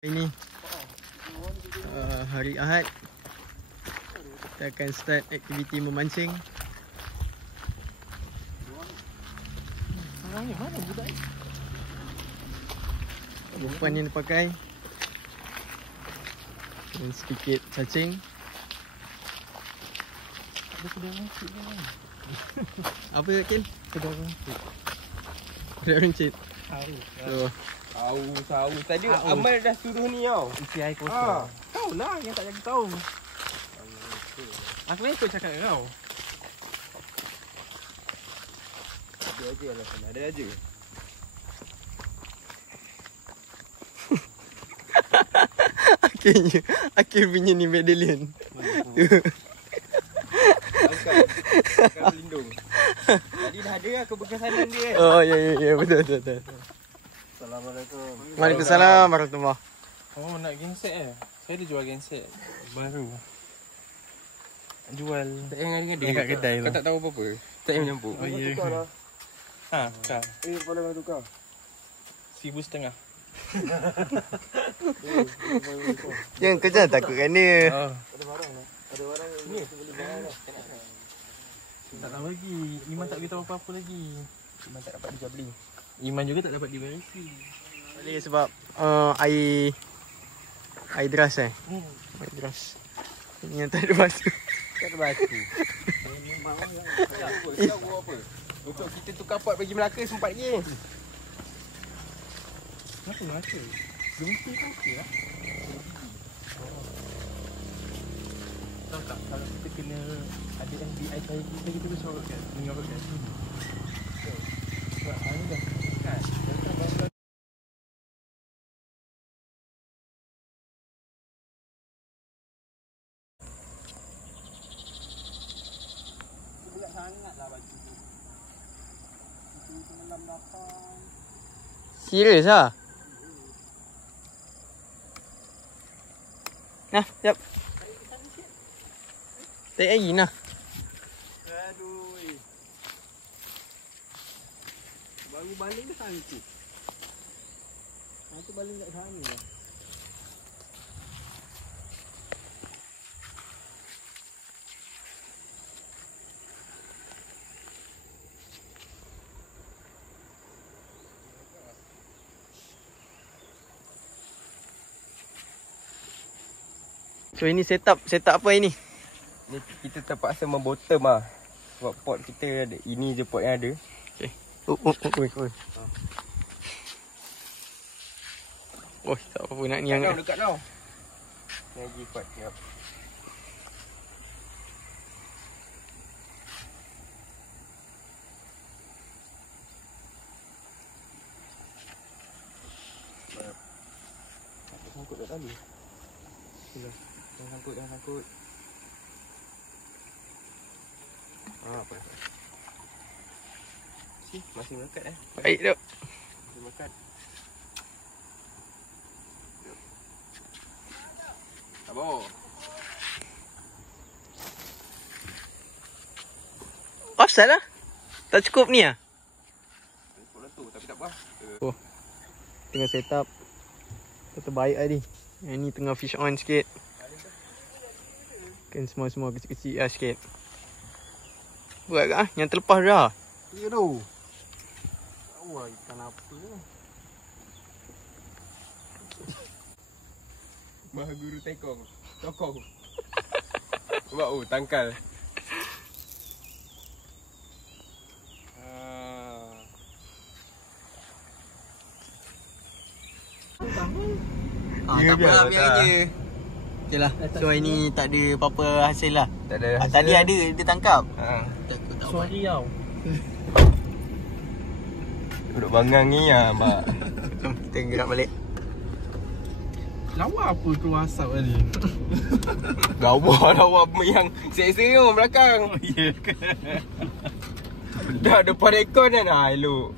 Ini hari Ahad, kita akan start aktiviti memancing. Orangnya mana budak ni? Umpan yang dipakai dan sedikit cacing. Ada kedai runcit ni kan? Apa Yakin? Kedai runcit. Kedai runcit. So, Tahu. Tadi Amal dah suruh ni tau. Isi air kosong. Kau lah yang tak jadi tahu. Aku ikut cakap dengan kau. Ada aja alasan. Ada aja. Akhir punya ni medallion. Angkat pelindung. Tadi dah ada lah keberkesanan dia kan. Oh ya betul. Assalamualaikum. Waalaikumsalam warahmatullahi. Oh, nak genset Saya ada jual genset baru. Jual Tak payah ngadi-ngadi. yang kat kedai tu. Kau tak tahu apa-apa. Tak payah menyampuk. Oh ya. Ha, kau. Boleh bantu kau. 1,500. Jangan kau jangan takutkan dia. Oh. Ada barang lah. Ada barang ni. Boleh barang lah. Tak tahu lagi. Iman tak beritahu apa-apa lagi. Memang tak dapat dijual beli. Iman juga tak dapat diberisi. Boleh sebab air deras Air deras. Ini yang tak ada batu. Tak ada batu. Memang yang kau buat apa? Untuk kita tukar pot pergi Melaka sempat lagi. Kenapa Melaka? Gempi kan okey lah. Tahu tak kalau kita kena ada FBI cari kita boleh sorot kat menyorot kat sini. Sebab hari dah kan. Serius ah? Nah, jap. Tarik air nah. Aduh. Baru baling dah sangkut. Itu baling kat sana lah. So ini setup apa ini? Ni kita terpaksa membottom lah. Sebab pot kita ada. Ini je pot yang ada. Okey. Oi. Oh, tak apa nak ni hangat. Dekat tau. Lagi pot siap. Sangkut dah tadi. Jangan sangkut. Apa? Masih melekat Baik dok. Masih melekat. Sabar. Offside lah. Tak cukup ni ah. Cukup lah tu tapi tak apa. Oh. Tengah setup. Terbaik tadi. Yang ni tengah fish on sikit. Kan semua kecil-kecil lah sikit. Buat ke ah? Yang terlepas dah. Ya tu. Wah, ikan apa ni? Bah guru tekong. Tokong. Sebab tangkal. Tak apa biar je. Okey lah. So hari ni tak ada apa-apa hasil lah. Tak ada hasil. Tadi ada dia tangkap. Tak Sorry tau. Duduk bangang ni lah, Mbak. Jom kita gerak balik. Lawa apa keluar asap tadi? Lawa yang seksa tu belakang. Oh ya ke? Dah depan aircon kan. Elok.